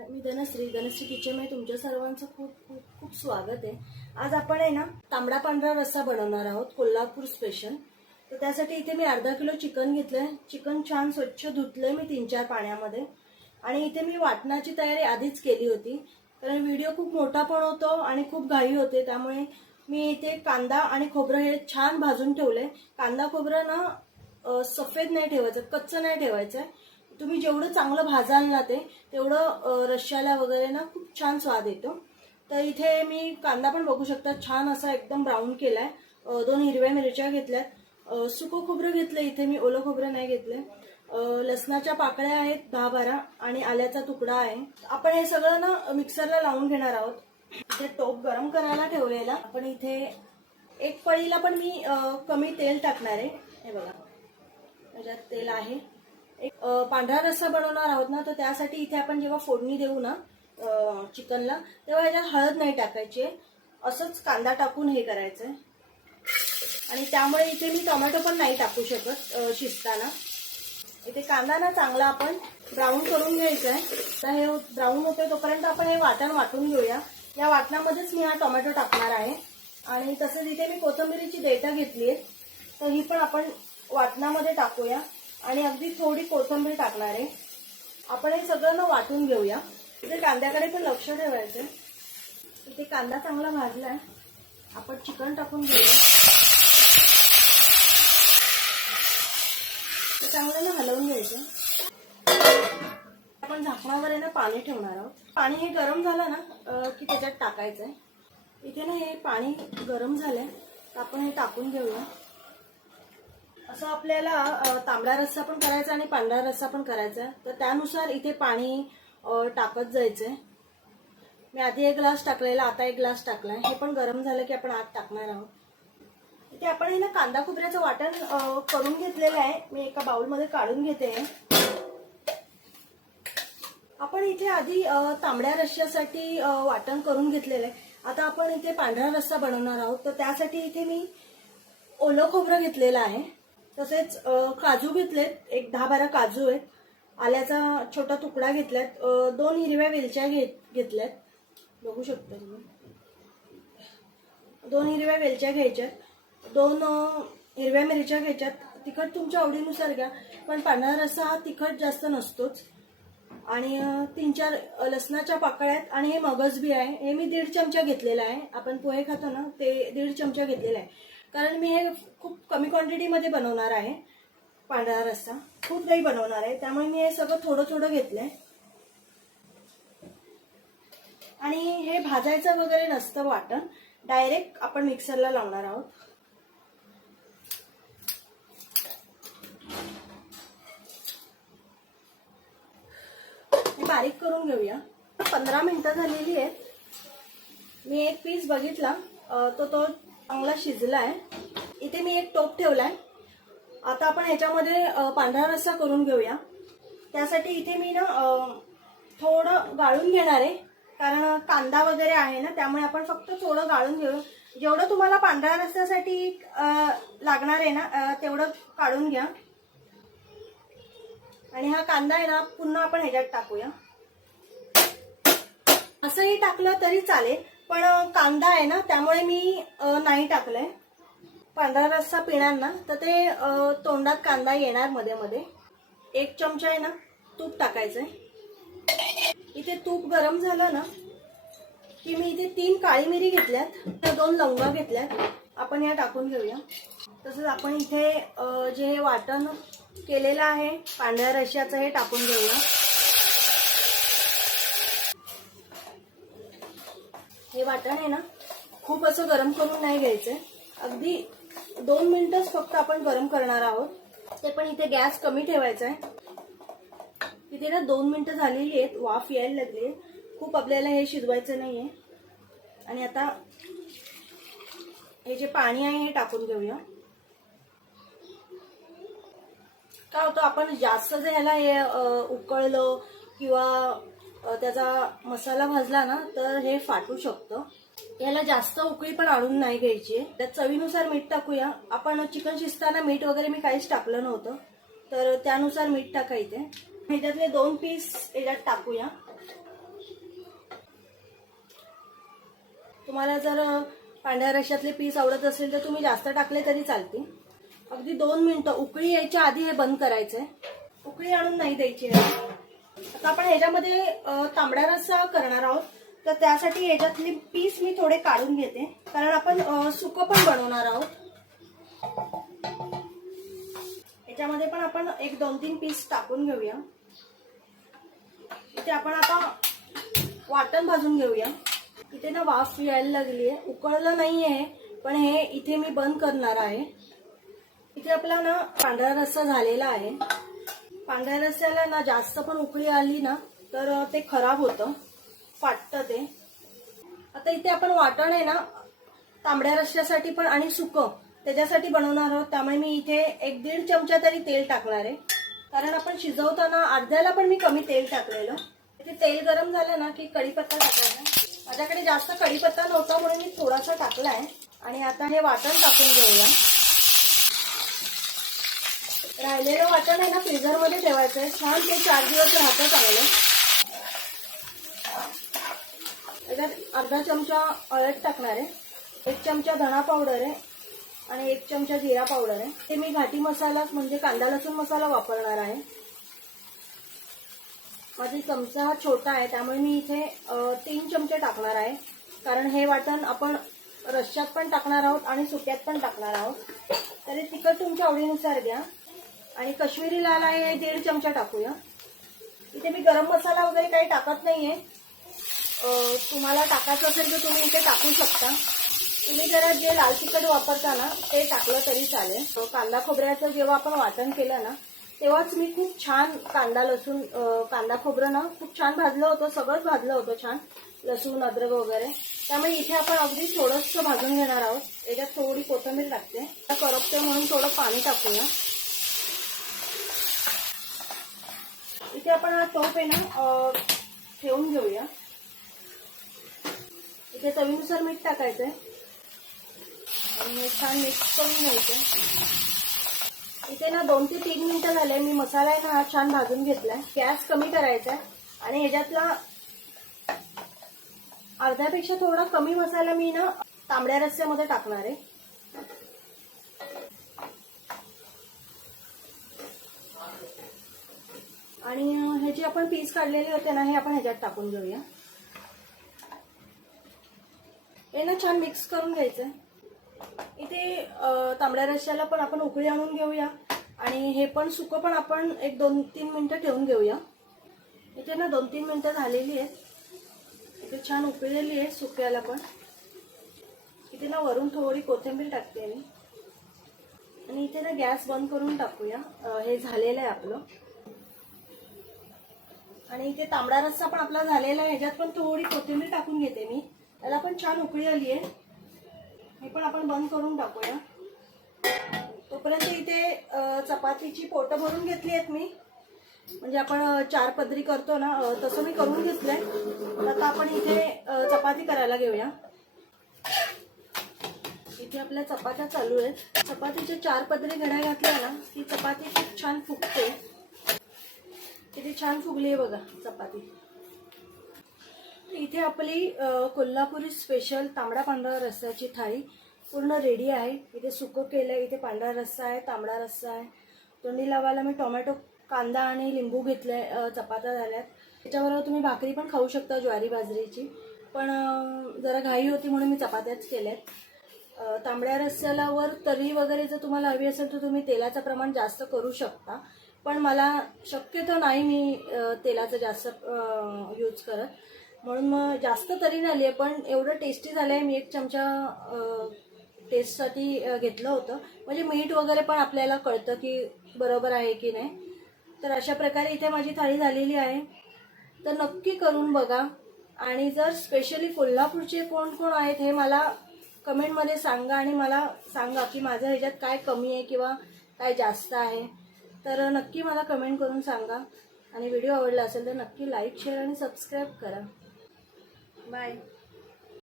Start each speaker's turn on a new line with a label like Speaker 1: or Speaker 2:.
Speaker 1: मी धनश्री धनश्री किचनमध्ये तुमच्या सर्वांचं खूप खूप खूप स्वागत आहे. आज आपण आहे ना तांबडा पांढरा रस्सा बनवणार आहोत कोल्हापूर स्पेशल तर त्यासाठी इथे मी अर्धा किलो चिकन घेतलंय. चिकन छान स्वच्छ धुतलंय मी तीन चार पाण्यामध्ये. आणि इथे मी वाटणाची तयारी आधीच केली होती. कारण व्हिडिओ खूप मोठा पण होतो आणि खूप घाई होते. त्यामुळे मी इथे कांदा आणि खोबरं हे छान भाजून ठेवलंय. कांदा खोबरं ना सफेद नाही ठेवायचं कच्चं नाही ठेवायचं आहे तुम्ही जेवढं चांगलं भाजाल ना ते तेवढं अ, रश्श्याला वगैरे ना खूप छान स्वाद येतो. तर इथे मी कांदा पण बघू शकता छान असा एकदम ब्राऊन केलाय. आहे दोन हिरव्या मिरच्या घेतल्यात. सुकं खोबरं घेतलं इथे मी ओलं खोबरं नाही घेतलंय. लसणाच्या पाकळ्या आहेत दहा बारा आणि आल्याचा तुकडा आहे. आपण हे सगळं ना मिक्सरला लावून घेणार आहोत. इथे टोप गरम करायला ठेवलेला. आपण इथे एक पळीला पण मी कमी तेल टाकणार आहे. हे बघा. त्याच्यात तेल आहे. एक पांढरा रस्सा बनवणार आहोत ना तर त्यासाठी इथे आपण जेव्हा फोडणी देऊ ना चिकनला तेव्हा ह्याच्यात हळद नाही टाकायची. आहे. असंच कांदा टाकून हे करायचं आहे आणि त्यामुळे इथे मी टोमॅटो पण नाही टाकू शकत शिजताना. इथे कांदा ना चांगला आपण ब्राऊन करून घ्यायचा आहे तर हे ब्राऊन होतोय तोपर्यंत आपण हे वाटण वाटून घेऊया. या वाटणामध्येच मी हा टोमॅटो टाकणार आहे. आणि तसंच इथे मी कोथिंबिरीची देठं घेतली आहे तर ही पण आपण वाटणामध्ये टाकूया. आणि अगदी थोडी कोथंबीर टाकणार आहे. आपण हे सगळं ना वाटून घेऊया. इथे कांद्याकडे पण लक्ष ठेवायचं इथे कांदा चांगला भाजलाय. आपण चिकन टाकून घेऊया. ते चांगलं ना हलवून घ्यायचं. आपण झाकणावर आहे ना पाणी ठेवणार आहोत. पाणी हे गरम झालं ना की त्याच्यात टाकायचं आहे इथे ना हे पाणी गरम झालंय. तर आपण हे टाकून घेऊया. असं आपल्याला तांबडा रस्सा पण करायचा आणि पांढरा रस्सा पण करायचा. आहे तर त्यानुसार इथे पाणी टाकत जायचंय. मी आधी एक ग्लास टाकलेला आता एक ग्लास टाकलाय. हे पण गरम झालं की आपण आत टाकणार आहोत. इथे आपण हे ना कांदा खोबऱ्याचं वाटण करून घेतलेलं आहे. मी एका बाउलमध्ये काढून घेते. आपण इथे आधी तांबड्या रश्श्यासाठी वाटण करून घेतलेलं आहे. आता आपण इथे पांढरा रस्सा बनवणार आहोत. तर त्यासाठी इथे मी ओलं खोबरं घेतलेलं आहे. तसेच काजू घेतलेत. एक दहा बारा काजू आहेत. आल्याचा छोटा तुकडा घेतलात दोन हिरव्या वेलच्या घेत घेतल्यात. बघू शकता तुम्ही. दोन हिरव्या वेलच्या घ्यायच्यात. दोन हिरव्या मिरच्या घ्यायच्यात. तिखट तुमच्या आवडीनुसार घ्या. पण पांढरा रस्सा हा तिखट जास्त नसतोच. आणि तीन चार लसणाच्या पाकळ्या आहेत आणि हे मगज बी आहे. हे मी दीड चमचा घेतलेला आहे. आपण पोहे खातो ना ते दीड चमचा घेतलेला आहे. कारण मी हे खूप कमी क्वांटिटीमध्ये बनवणार आहे पांढरा रस्सा. खूप दही बनवणार आहे. त्यामुळे मी हे सगळं थोडं थोडं घेतलंय. आणि हे भाजायचं वगैरे नसतं वाटण. डायरेक्ट आपण मिक्सरला लावणार आहोत. हे बारीक करून घेऊया. पंधरा मिनिटं झालेली आहेत. मी एक पीस बघितला. तो तो चांगला शिजला आहे इथे मी एक टोप ठेवलाय. आता आपण ह्याच्यामध्ये पांढरा रस्सा करून घेऊया. त्यासाठी इथे मी ना थोडं गाळून घेणार आहे. कारण कांदा वगैरे आहे ना त्यामुळे आपण फक्त थोडं गाळून घेऊ. जेवढं तुम्हाला पांढऱ्या रस्त्यासाठी लागणार आहे ना तेवढं काढून घ्या. आणि हा कांदा आहे ना पुन्हा आपण ह्याच्यात टाकूया. असंही टाकलं तरी चालेल. पण कांदा आहे ना त्यामुळे मी नाही टाकलंय. पांढरा रस्सा पिणार ना तर ते तोंडात कांदा येणार मध्ये मध्ये. एक चमचा आहे ना तूप टाकायचंय. इथे तूप गरम झालं ना की मी इथे तीन काळी मिरी घेतल्यात तर दोन लवंगा घेतल्यात. आपण या टाकून घेऊया. तसंच आपण इथे जे वाटण केलेलं आहे पांढऱ्या रश्याचं हे टाकून घेऊया. हे वाटण आहे ना खूप असं गरम करून नाही घ्यायचंय अगदी दोन मिनिटच फक्त आपण गरम करणार आहोत. ते पण इथे गॅस कमी ठेवायचा आहे. तिथे ना दोन मिनिटं झालेली आहेत वाफ यायला लागली खूप आपल्याला हे शिजवायचं नाहीये. आणि आता हे जे पाणी आहे हे टाकून घेऊया. काय होतं आपण जास्त जर ह्याला हे उकळलं किंवा त्याचा मसाला भाजला ना तर हे फाटू शकतं. याला जास्त उकळी पण आणून नाही घ्यायची. त्या चवीनुसार मीठ टाकूया. आपण चिकन शिजताना मीठ वगैरे मी काहीच टाकलं नव्हतं. तर त्यानुसार मीठ टाकायचे. ह्याच्यातले दोन पीस याच्यात टाकूया. तुम्हाला जर पांढऱ्या रशातले पीस आवडत असेल तर तुम्ही जास्त टाकले तरी चालतील. अगदी दोन मिनटं. उकळी यायच्या आधी हे बंद करायचंय. उकळी आणून नाही द्यायची तर आता आपण ह्याच्यामध्ये तांबडा रस्सा करणार आहोत. तर त्यासाठी ह्याच्यातले पीस मी थोडे काढून घेते. कारण आपण सुकं पण बनवणार आहोत. ह्याच्यामध्ये पण आपण एक दोन तीन पीस टाकून घेऊया. इथे आपण आता वाटण भाजून घेऊया. इथे ना वाफ यायला लागली आहे. उकळलं नाही आहे पण हे इथे मी बंद करणार आहे. इथे आपला ना पांढरा रस्सा झालेला आहे. पांढऱ्या रस्स्याला ना जास्त पण उकळी आली ना तर ते खराब होतं. फाटतं ते. आता इथे आपण वाटण आहे ना तांबड्या रस्स्यासाठी पण आणि सुकं त्याच्यासाठी बनवणार आहोत. त्यामुळे मी इथे एक दीड चमचा तरी तेल टाकणार आहे. कारण आपण शिजवताना अर्ध्याला पण मी कमी तेल टाकलेलं. इथे तेल गरम झालं ना की कढीपत्ता टाकायचा माझ्याकडे जास्त कढीपत्ता नव्हता म्हणून मी थोडासा टाकला आहे आणि आता हे वाटण टाकून घेऊया. राहिलेलं वाटण आहे ना फ्रीझरमध्ये ठेवायचं आहे. छान ते चार दिवस राहतं चांगलं. त्याच्यात अर्धा चमचा हळद टाकणार आहे. एक चमचा धणा पावडर आहे आणि एक चमचा जिरा पावडर आहे. ते मी घाटी मसाला म्हणजे कांदा लसूण मसाला वापरणार आहे. माझी चमचा हा छोटा आहे त्यामुळे मी इथे तीन चमचे टाकणार आहे. कारण हे वाटण आपण रश्श्यात पण टाकणार आहोत आणि सुक्यात पण टाकणार आहोत. तरी तिखट तुमच्या आवडीनुसार घ्या आणि कश्मीरी लाल आहे हे दीड चमचा टाकूया. इथे मी गरम मसाला वगैरे काही टाकत नाहीये. तुम्हाला टाकायचं असेल तर तुम्ही इथे टाकू शकता. तुम्ही जरा जे लाल तिखट वापरता ना ते टाकलं तरी चालेल. कांदा खोबऱ्याचं जेव्हा आपण वाटण केलं ना तेव्हाच मी खूप छान कांदा लसूण कांदा खोबरं ना खूप छान भाजलं होतं सगळंच भाजलं होतं छान. लसूण अद्रक वगैरे. त्यामुळे इथे आपण अगदी थोडंसं भाजून घेणार आहोत. याच्यात थोडी कोथिंबीर टाकते. करपते म्हणून थोडं पाणी टाकूया. इथे आपण हा टोप आहे ना ठेवून घेऊया. इथे चवीनुसार मीठ टाकायचं आहे आणि छान मिक्स करून घ्यायचं इथे ना दोन ते तीन मिनिटं झाले मी मसाला आहे ना हा छान भाजून घेतलाय. गॅस कमी करायचा आहे आणि ह्याच्यातला अर्ध्यापेक्षा थोडा कमी मसाला मी ना तांबड्या रस्स्यामध्ये टाकणार आहे. आणि हे जे आपण पीस काढलेले होते ना हे आपण ह्याच्यात टाकून घेऊया. हे ना छान मिक्स करून घ्यायचं. इथे तांबड्या रश्याला पण आपण उकळी आणून घेऊया. आणि हे पण सुकं पण आपण एक दोन तीन मिनटं ठेवून घेऊया. इथे ना दोन तीन मिनटं झालेली आहेत. इथे छान उकळलेली आहे सुक्याला पण. इथे ना वरून थोडी कोथिंबीर टाकते मी. आणि इथे ना गॅस बंद करून टाकूया. हे झालेलं आहे आपलं. आणि इथे तांबडा रस्सा पण आपला झालेला आहे. ह्याच्यात पण थोडी कोथिंबीर टाकून घेते मी. त्याला पण छान उकळी आली आहे. हे पण आपण बंद करून टाकूया. तोपर्यंत इथे चपातीची पोटं भरून घेतली आहेत मी. म्हणजे आपण चार पदरी करतो ना तसं मी करून घेतलंय. आता आपण इथे चपाती करायला घेऊया. इथे आपल्या चपात्या चालू आहेत. चपातीच्या चार पदरी घड्या घातल्या ना की चपाती खूप छान फुगते. किती छान फुगली आहे बघा चपाती. इथे आपली कोल्हापुरी स्पेशल तांबडा पांढरा रस्साची थाळी पूर्ण रेडी आहे. इथे सुकं केलं आहे इथे पांढरा रस्सा आहे तांबडा रस्सा आहे. तोंडी लावायला मी टोमॅटो कांदा आणि लिंबू घेतले चपात्या झाल्यात. त्याच्याबरोबर तुम्ही भाकरी पण खाऊ शकता ज्वारी बाजरीची. पण जरा घाई होती म्हणून मी चपात्याच केल्यात. आहेत तांबड्या रस्स्याला वर तरी वगैरे जर तुम्हाला हवी असेल तर तुम्ही तेलाचं प्रमाण जास्त करू शकता. पण मला शक्यतो नाही मी तेलाचं जास्त यूज करत. म्हणून मग जास्त तरी झाली आहे पण एवढं टेस्टी झालं आहे मी एक चमचा टेस्टसाठी घेतलं होतं. म्हणजे मीठ वगैरे पण आपल्याला कळतं की बरोबर आहे की नाही. तर अशा प्रकारे इथे माझी थाळी झालेली आहे. तर नक्की करून बघा. आणि जर स्पेशली कोल्हापूरचे कोण कोण आहेत हे मला कमेंटमध्ये सांगा आणि मला सांगा की माझं ह्याच्यात काय कमी आहे किंवा काय जास्त आहे. तर नक्की मला कमेंट करून सांगा. आणि व्हिडिओ आवडला असेल तर नक्की लाईक शेअर आणि सबस्क्राईब करा. बाय